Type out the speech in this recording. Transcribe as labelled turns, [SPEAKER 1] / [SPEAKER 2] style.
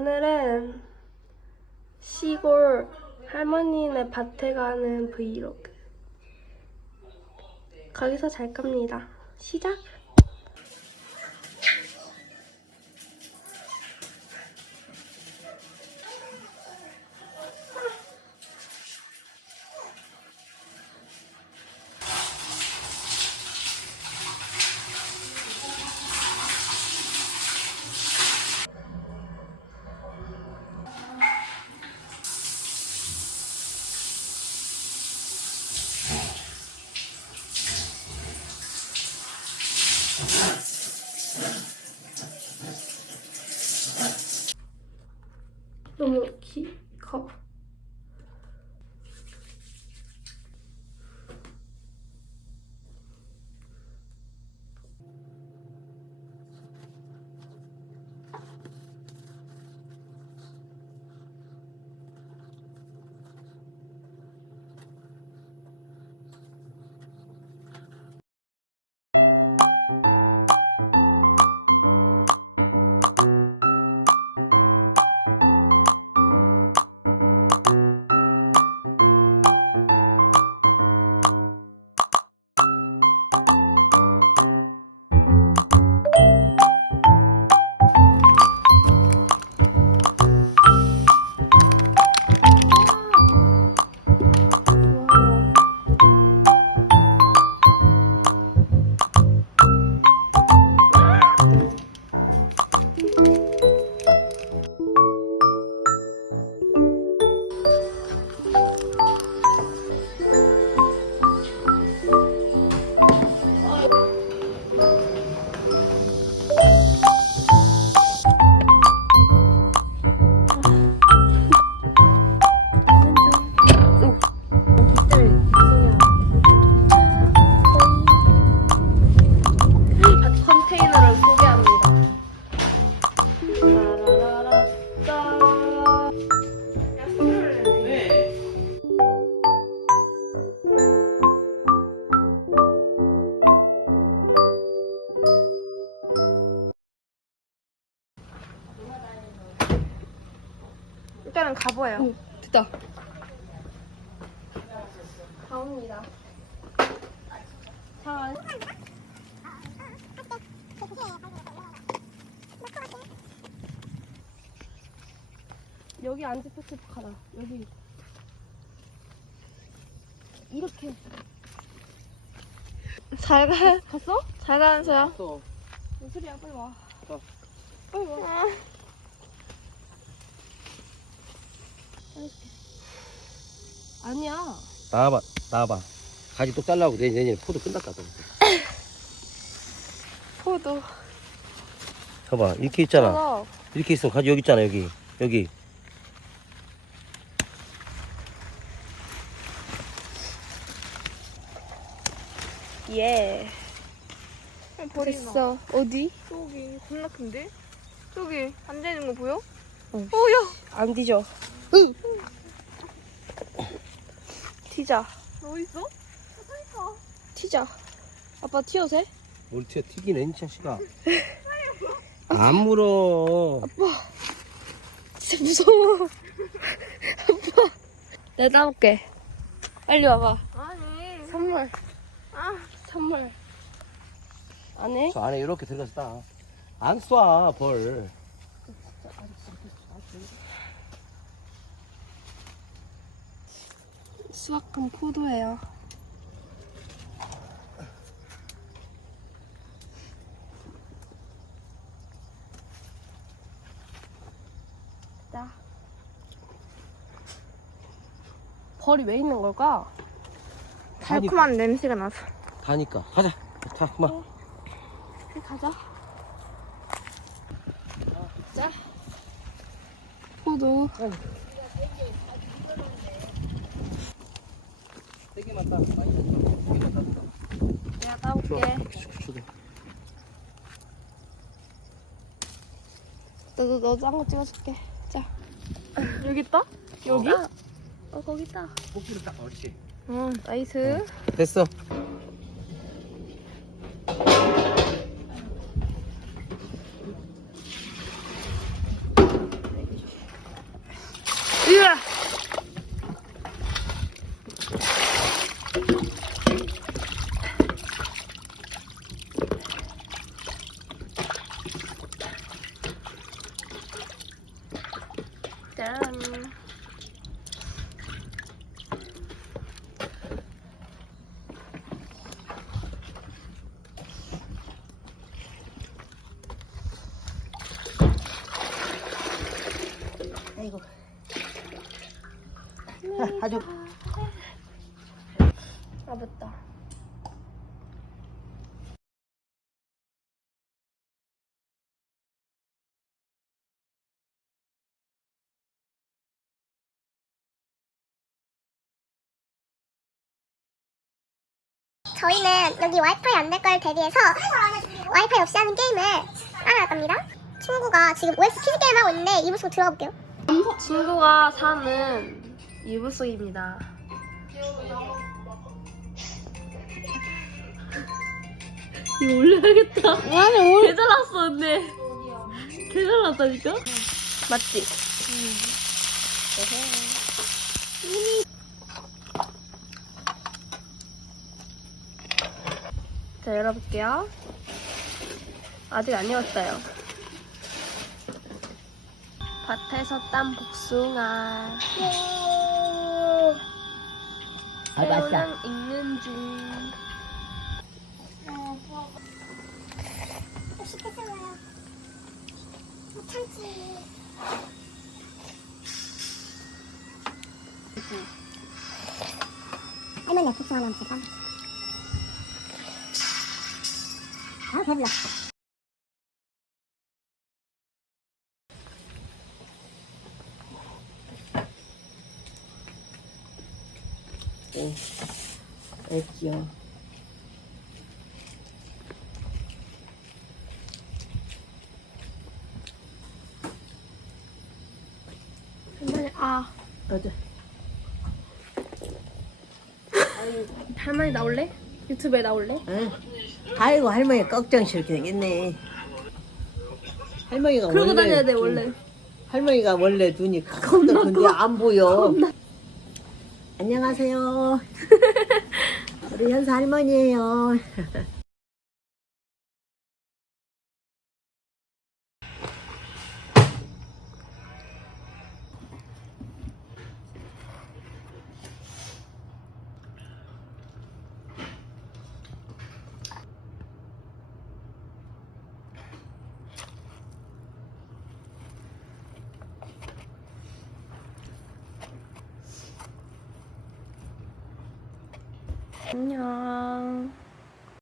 [SPEAKER 1] 오늘은 시골 할머니네 밭에 가는 브이로그. 거기서 잘 겁니다. 시작! 너
[SPEAKER 2] 일단은 가보예요.
[SPEAKER 1] 됐다. 가옵니다. 자, 여기 앉아 퍽퍽하다. 여기 이렇게
[SPEAKER 2] 잘 가,
[SPEAKER 1] 갔어?
[SPEAKER 2] 잘 가면서요.
[SPEAKER 3] 또
[SPEAKER 1] 무슨 소리야? 빨리 와.
[SPEAKER 3] 어.
[SPEAKER 1] 빨리 와. 아니야.
[SPEAKER 3] 나와봐 나와봐 가지 똑 잘라고 내 내년에 포도 끝났다 또
[SPEAKER 2] 포도.
[SPEAKER 3] 봐봐 이렇게 있잖아
[SPEAKER 2] 하나.
[SPEAKER 3] 이렇게 있으면 가지 여기 있잖아 여기 여기
[SPEAKER 2] 예.
[SPEAKER 1] 됐어. 어디?
[SPEAKER 2] 저기 겁나 큰데? 저기 앉아 있는 거 보여?
[SPEAKER 1] 응.
[SPEAKER 2] 어, 야!
[SPEAKER 1] 안 뒤져. 튀자.
[SPEAKER 2] 너 어딨어?
[SPEAKER 1] 튀자. 아빠 튀어도 돼?
[SPEAKER 3] 뭘 튀어 튀기네 이 자식아 안 물어
[SPEAKER 1] 진짜 무서워. 아빠. 내가 따볼게. 빨리 와봐.
[SPEAKER 2] 아니.
[SPEAKER 1] 선물.
[SPEAKER 2] 아,
[SPEAKER 1] 선물. 안 해?
[SPEAKER 3] 저 안에 이렇게 들어갔다 안쏴 벌
[SPEAKER 1] 수확한 포도예요. 자. 벌이 왜 있는 걸까?
[SPEAKER 2] 달콤한 냄새가 나서.
[SPEAKER 3] 다니까 가자 자 그만
[SPEAKER 1] 그래, 가자. 자. 포도.
[SPEAKER 3] 세개만 따 많이 따지 마 세개만 따준다
[SPEAKER 1] 내가 따볼게. 너도 너도 한 거 찍어줄게. 자.
[SPEAKER 2] 여기 있다?
[SPEAKER 1] 여기? 어, 어 거기 있다.
[SPEAKER 3] 꼭지를 딱 옳지
[SPEAKER 2] 응, 나이스.
[SPEAKER 3] 됐어
[SPEAKER 4] 가족
[SPEAKER 1] 아 맞다.
[SPEAKER 5] 저희는 여기 와이파이 안 될 걸 대비해서 와이파이 없이 하는 게임을 따라할 겁니다. 친구가 지금 OS 키즈 게임 하고 있는데 이부 속 들어가 볼게요.
[SPEAKER 1] 친구가 사는 이불속입니다. 이거 올려야겠다. 아니 올. 개 잘났어 근데. 개 잘났다니까. 맞지? 자 열어볼게요. 아직 안 익었어요. 밭에서 딴 복숭아.
[SPEAKER 4] 아 맛있다
[SPEAKER 1] 새우는 익는 중.
[SPEAKER 5] 시켰어요. 못 참지. 할머니 복숭아 하나 먹을까? 아 배불러.
[SPEAKER 4] 했죠
[SPEAKER 1] 할머니 아
[SPEAKER 4] 어디
[SPEAKER 1] 할머니 나올래? 유튜브에 나올래?
[SPEAKER 4] 응? 아이고 할머니 걱정스럽게 생겼네 할머니가
[SPEAKER 1] 그러고
[SPEAKER 4] 원래
[SPEAKER 1] 다녀야 돼
[SPEAKER 4] 눈-
[SPEAKER 1] 원래.
[SPEAKER 4] 할머니가 원래 눈이 겁나 근데 안 보여 안녕하세요. 우리 현사 할머니예요
[SPEAKER 1] 안녕.